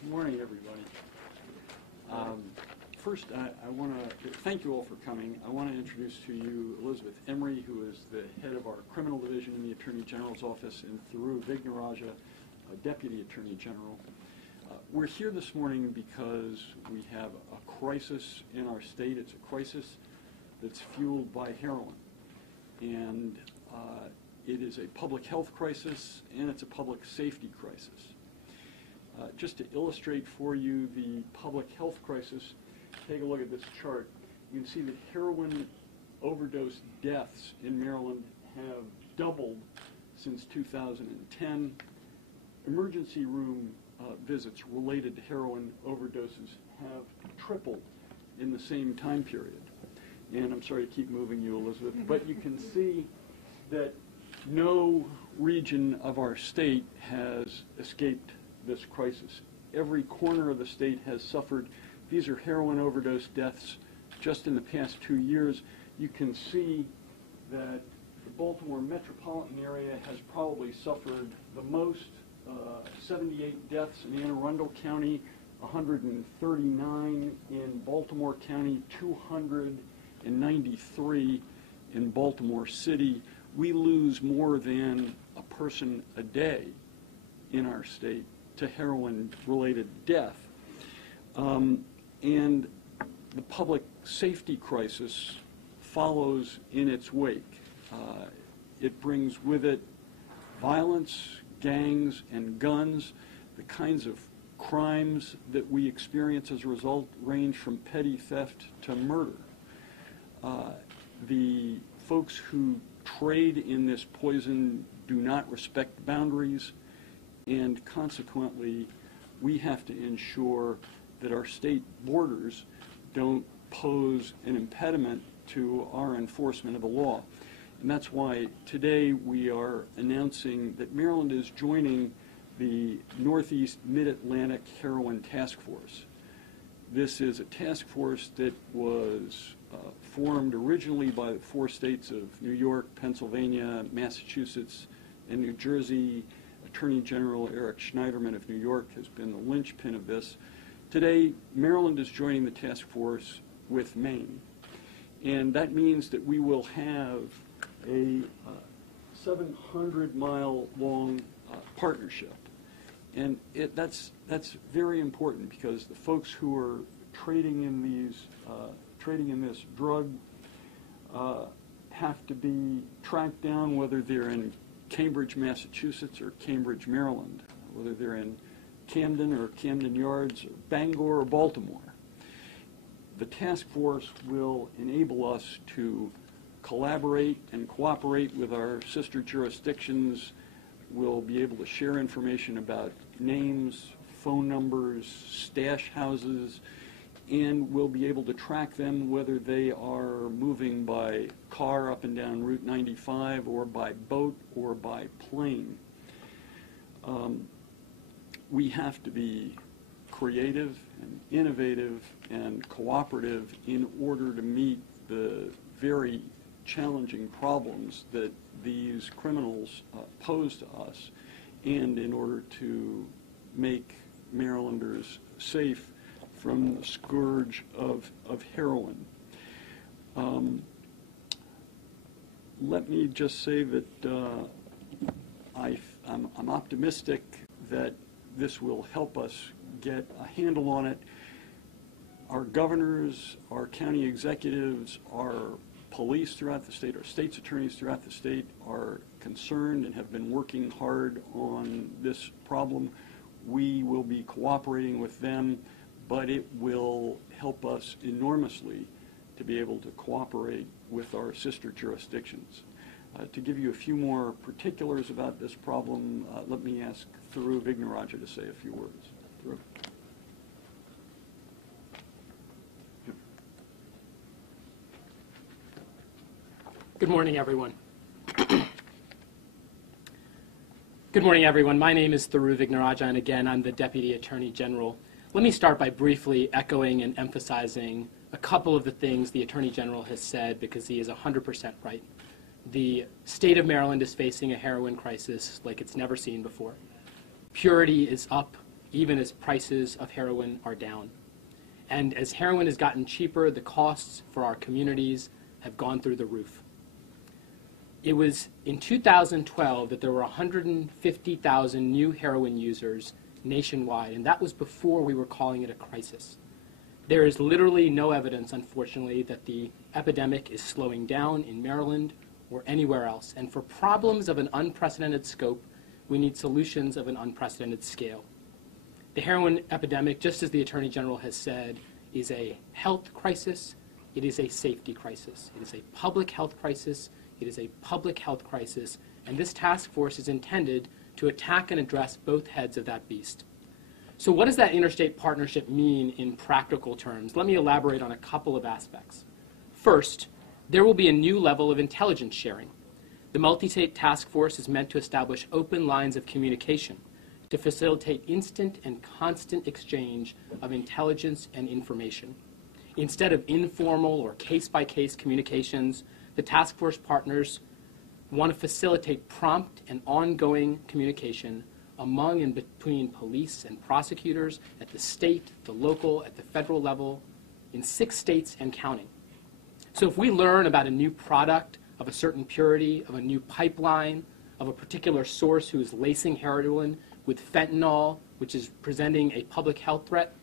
Good morning, everybody. First, I want to thank you all for coming. I want to introduce to you Elizabeth Emery, who is the head of our criminal division in the Attorney General's office, and Thuru Vignaraja, Deputy Attorney General. We're here this morning because we have a crisis in our state. It's a crisis that's fueled by heroin. And it is a public health crisis, and it's a public safety crisis. Just to illustrate for you the public health crisis, take a look at this chart. You can see that heroin overdose deaths in Maryland have doubled since 2010. Emergency room visits related to heroin overdoses have tripled in the same time period. And I'm sorry to keep moving you, Elizabeth, but you can see that no region of our state has escaped this crisis. Every corner of the state has suffered. These are heroin overdose deaths just in the past 2 years. You can see that the Baltimore metropolitan area has probably suffered the most, 78 deaths in Anne Arundel County, 139 in Baltimore County, 293 in Baltimore City. We lose more than a person a day in our state to heroin-related death. And the public safety crisis follows in its wake. It brings with it violence, gangs, and guns. The kinds of crimes that we experience as a result range from petty theft to murder. The folks who trade in this poison do not respect boundaries, and consequently, we have to ensure that our state borders don't pose an impediment to our enforcement of the law. And that's why today we are announcing that Maryland is joining the Northeast Mid-Atlantic Heroin Task Force. This is a task force that was formed originally by the 4 states of New York, Pennsylvania, Massachusetts, and New Jersey. Attorney General Eric Schneiderman of New York has been the linchpin of this. Today, Maryland is joining the task force with Maine. And that means that we will have a 700-mile-long partnership. And that's very important because the folks who are trading in this drug have to be tracked down, whether they're in Cambridge, Massachusetts, or Cambridge, Maryland, whether they're in Camden or Camden Yards, or Bangor or Baltimore. The task force will enable us to collaborate and cooperate with our sister jurisdictions. We'll be able to share information about names, phone numbers, stash houses, and we'll be able to track them whether they are moving by car up and down Route 95 or by boat or by plane. We have to be creative and innovative and cooperative in order to meet the very challenging problems that these criminals pose to us, and in order to make Marylanders safe from the scourge of heroin. Let me just say that I'm optimistic that this will help us get a handle on it. Our governors, our county executives, our police throughout the state, our state's attorneys throughout the state are concerned and have been working hard on this problem. We will be cooperating with them, but it will help us enormously to be able to cooperate with our sister jurisdictions. To give you a few more particulars about this problem, let me ask Thuru Vignaraja to say a few words. Thuru. Good morning, everyone. Good morning, everyone. My name is Thuru Vignaraja, and again, I'm the Deputy Attorney General. Let me start by briefly echoing and emphasizing a couple of the things the Attorney General has said, because he is 100% right. The state of Maryland is facing a heroin crisis like it's never seen before. Purity is up even as prices of heroin are down. And as heroin has gotten cheaper, the costs for our communities have gone through the roof. It was in 2012 that there were 150,000 new heroin users nationwide, and that was before we were calling it a crisis. There is literally no evidence, unfortunately, that the epidemic is slowing down in Maryland or anywhere else. And for problems of an unprecedented scope, we need solutions of an unprecedented scale. The heroin epidemic, just as the Attorney General has said, is a health crisis. It is a safety crisis. It is a public health crisis. It is a public health crisis. And this task force is intended to attack and address both heads of that beast. So what does that interstate partnership mean in practical terms? Let me elaborate on a couple of aspects. First, there will be a new level of intelligence sharing. The multi-state task force is meant to establish open lines of communication to facilitate instant and constant exchange of intelligence and information. Instead of informal or case-by-case communications, the task force partners want to facilitate prompt and ongoing communication among and between police and prosecutors at the state, the local, at the federal level, in 6 states and counting. So if we learn about a new product of a certain purity, of a new pipeline, of a particular source who is lacing heroin with fentanyl, which is presenting a public health threat,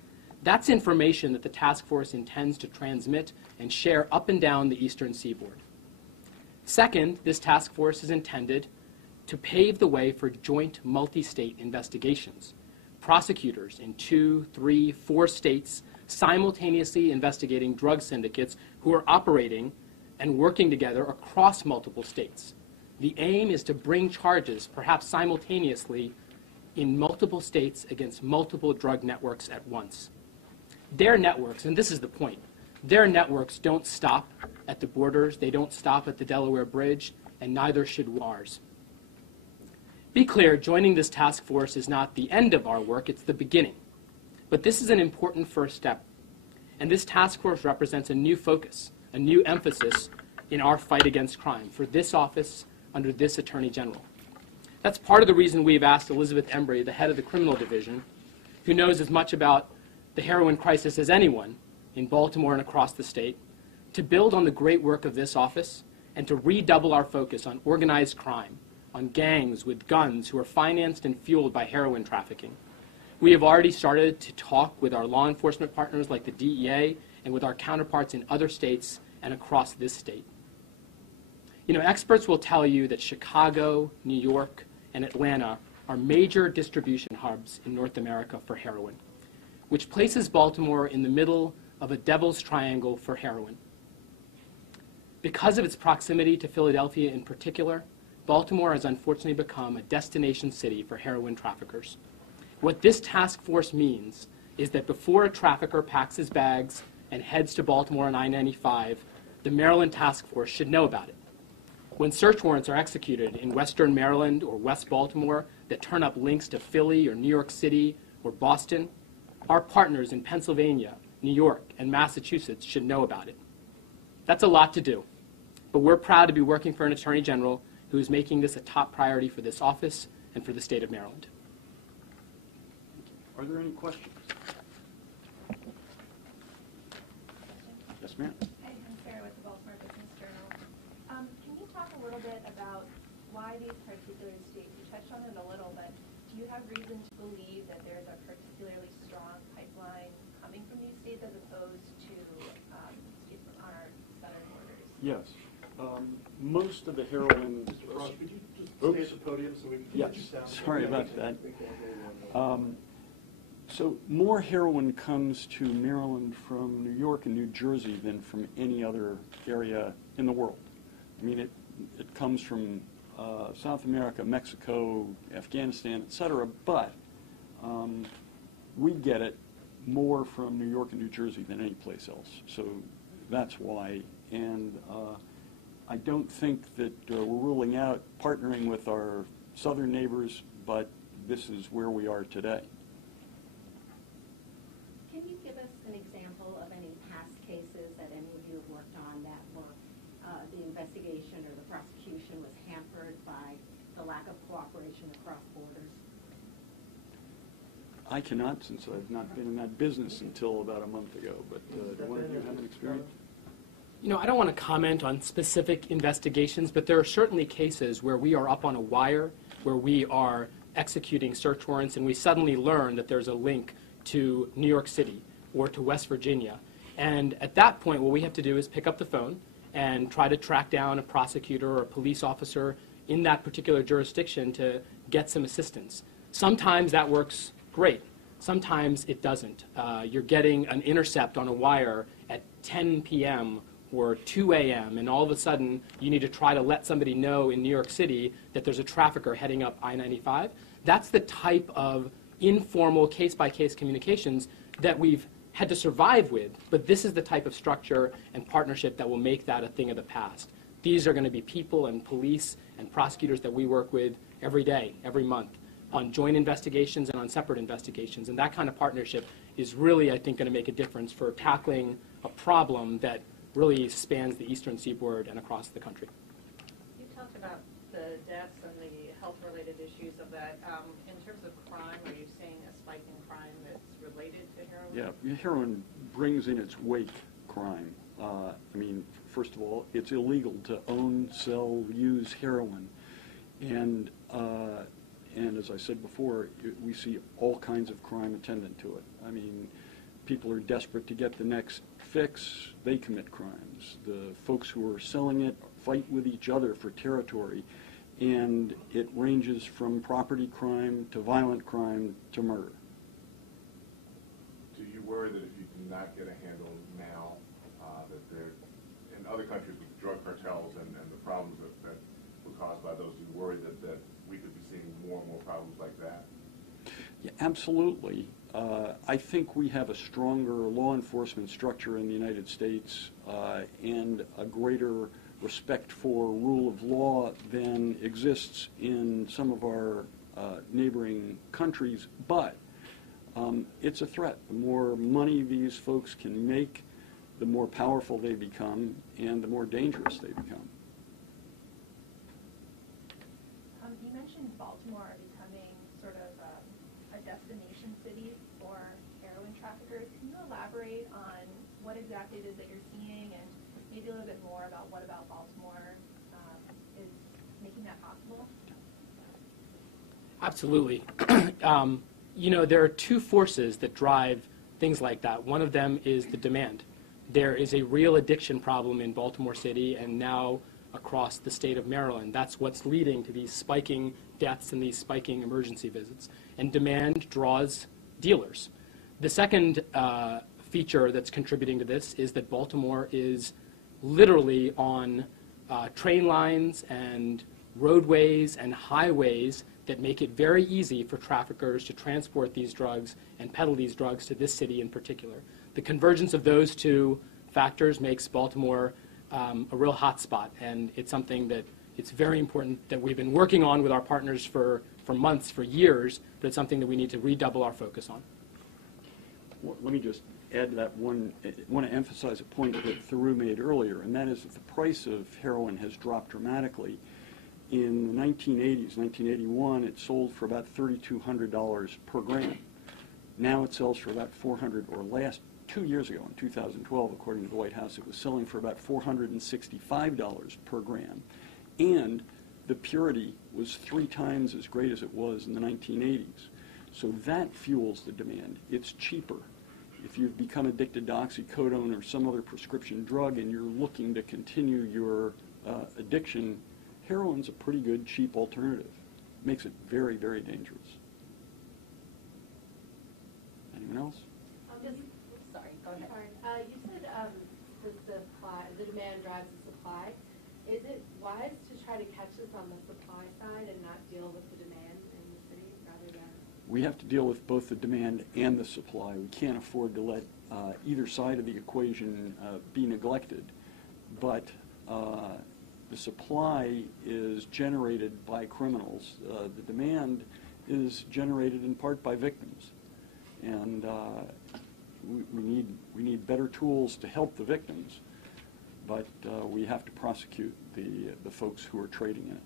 that's information that the task force intends to transmit and share up and down the eastern seaboard. Second, this task force is intended to pave the way for joint multi-state investigations. Prosecutors in 2, 3, 4 states simultaneously investigating drug syndicates who are operating and working together across multiple states. The aim is to bring charges, perhaps simultaneously, in multiple states against multiple drug networks at once. Their networks, and this is the point, their networks don't stop at the borders, they don't stop at the Delaware Bridge, and neither should ours. Be clear, joining this task force is not the end of our work, it's the beginning. But this is an important first step. And this task force represents a new focus, a new emphasis in our fight against crime for this office under this Attorney General. That's part of the reason we've asked Elizabeth Embry, the head of the criminal division, who knows as much about the heroin crisis as anyone in Baltimore and across the state, to build on the great work of this office and to redouble our focus on organized crime, on gangs with guns who are financed and fueled by heroin trafficking. We have already started to talk with our law enforcement partners like the DEA and with our counterparts in other states and across this state. You know, experts will tell you that Chicago, New York, and Atlanta are major distribution hubs in North America for heroin, which places Baltimore in the middle of a devil's triangle for heroin. Because of its proximity to Philadelphia in particular, Baltimore has unfortunately become a destination city for heroin traffickers. What this task force means is that before a trafficker packs his bags and heads to Baltimore on I-95, the Maryland task force should know about it. When search warrants are executed in Western Maryland or West Baltimore that turn up links to Philly or New York City or Boston, our partners in Pennsylvania, New York, and Massachusetts should know about it. That's a lot to do, but we're proud to be working for an Attorney General who is making this a top priority for this office and for the state of Maryland. Are there any questions? Yes, ma'am. Hi, I'm Sarah with the Baltimore Business Journal. Can you talk a little bit about why these particular states? You touched on it a little, but do you have reason to believe that there's a particularly strong pipeline coming from these states as opposed to states on our southern borders? Yes. Most of the heroin... Mr. Frost, could you just stay at the podium so we can Yes, get you sound? sorry about that. So more heroin comes to Maryland from New York and New Jersey than from any other area in the world. I mean, it comes from South America, Mexico, Afghanistan, et cetera, but we get it more from New York and New Jersey than any place else. So that's why. And I don't think that we're ruling out partnering with our southern neighbors, but this is where we are today. Can you give us an example of any past cases that any of you have worked on that were the investigation or the prosecution was hampered by the lack of cooperation across borders? I cannot, since I've not been in that business until about a month ago, but do one of you have an experience? You know, I don't want to comment on specific investigations, but there are certainly cases where we are up on a wire, where we are executing search warrants, and we suddenly learn that there's a link to New York City or to West Virginia. And at that point, what we have to do is pick up the phone and try to track down a prosecutor or a police officer in that particular jurisdiction to get some assistance. Sometimes that works great. Sometimes it doesn't. You're getting an intercept on a wire at 10 p.m. or 2 a.m., and all of a sudden you need to try to let somebody know in New York City that there's a trafficker heading up I-95. That's the type of informal case-by-case communications that we've had to survive with, but this is the type of structure and partnership that will make that a thing of the past. These are going to be people and police and prosecutors that we work with every day, every month, on joint investigations and on separate investigations. And that kind of partnership is really, I think, going to make a difference for tackling a problem that really spans the eastern seaboard and across the country. You talked about the deaths and the health-related issues of that. In terms of crime, are you seeing a spike in crime that's related to heroin? Yeah, heroin brings in its wake crime. I mean, first of all, it's illegal to own, sell, use heroin. And as I said before, we see all kinds of crime attendant to it. I mean, people are desperate to get the next fix, they commit crimes. The folks who are selling it fight with each other for territory, and it ranges from property crime to violent crime to murder. Do you worry that if you do not get a handle now, that there, in other countries with drug cartels and the problems that were caused by those, do you worry that we could be seeing more and more problems like that? Yeah, absolutely. I think we have a stronger law enforcement structure in the United States and a greater respect for rule of law than exists in some of our neighboring countries, but it's a threat. The more money these folks can make, the more powerful they become and the more dangerous they become. You mentioned Baltimore becoming sort of a destination city for heroin traffickers. Can you elaborate on what exactly it is that you're seeing and maybe a little bit more about what about Baltimore is making that possible? Absolutely. You know, there are two forces that drive things like that. One of them is the demand. There is a real addiction problem in Baltimore City and now across the state of Maryland. That's what's leading to these spiking deaths and these spiking emergency visits. And demand draws dealers. The second feature that's contributing to this is that Baltimore is literally on train lines and roadways and highways that make it very easy for traffickers to transport these drugs and peddle these drugs to this city in particular. The convergence of those two factors makes Baltimore a real hot spot, and it's something that it's very important that we've been working on with our partners for months, for years, but it's something that we need to redouble our focus on. Well, let me just add to that I want to emphasize a point that Theroux made earlier, and that is that the price of heroin has dropped dramatically. In the 1980s, 1981, it sold for about $3,200 per gram. Now it sells for about $400, or last 2 years ago, in 2012, according to the White House, it was selling for about $465 per gram. And the purity was 3 times as great as it was in the 1980s. So that fuels the demand. It's cheaper. If you've become addicted to oxycodone or some other prescription drug and you're looking to continue your addiction, heroin's a pretty good, cheap alternative. Makes it very, very dangerous. Anyone else? Sorry, go ahead. Sorry. You said the demand drives the supply. Is it wise to try to catch this on the supply side and not deal with the demand in the city rather than? We have to deal with both the demand and the supply. We can't afford to let either side of the equation be neglected. But the supply is generated by criminals. The demand is generated in part by victims. And we need better tools to help the victims, but we have to prosecute the folks who are trading in it.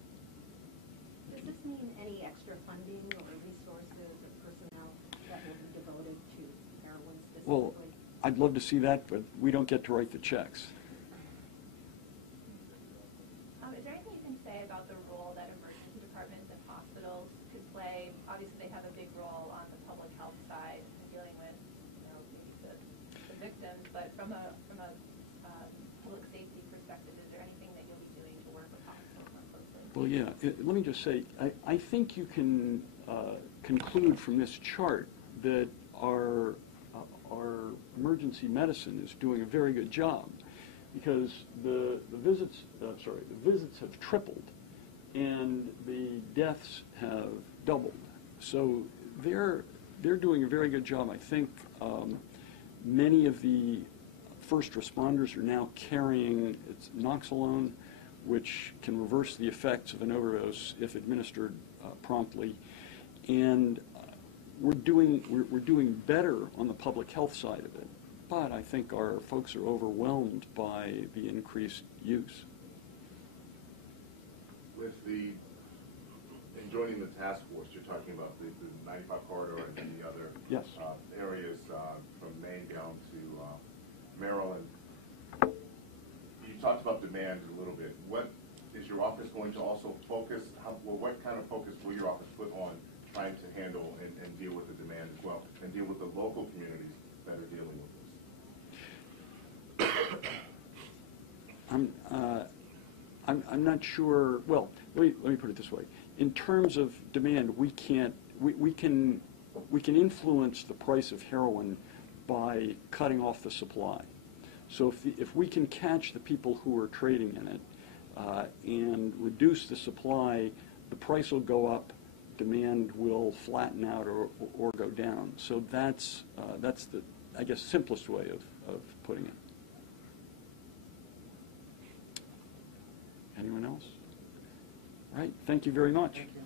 Does this mean any extra funding or resources or personnel that will Well, I'd love to see that, but we don't get to write the checks. Is there anything you can say about the role that emergency departments and hospitals could play? Obviously, they have a big role on the public health side in dealing with, maybe the victims. But from a public safety perspective, is there anything that you'll be doing to work with hospitals more closely? Well, yeah. Let me just say, I think you can conclude from this chart that our emergency medicine is doing a very good job, because the visits have tripled and the deaths have doubled. So they're doing a very good job. I think many of the first responders are now carrying Noxolone, which can reverse the effects of an overdose if administered promptly, and we're doing better on the public health side of it. But I think our folks are overwhelmed by the increased use. With in joining the task force, you're talking about the 95 corridor and the other Yes. Areas from Maine down to Maryland. You talked about demand a little bit. What is your office going to also focus? What kind of focus will your office put on trying to handle and deal with the demand as well, and deal with the local communities that are dealing with this? I'm not sure. Well, let me put it this way. In terms of demand, we can influence the price of heroin by cutting off the supply. So if we can catch the people who are trading in it and reduce the supply, the price will go up, demand will flatten out or go down. So that's the, I guess, simplest way of putting it. Anyone else? All right. Thank you very much. Thank you.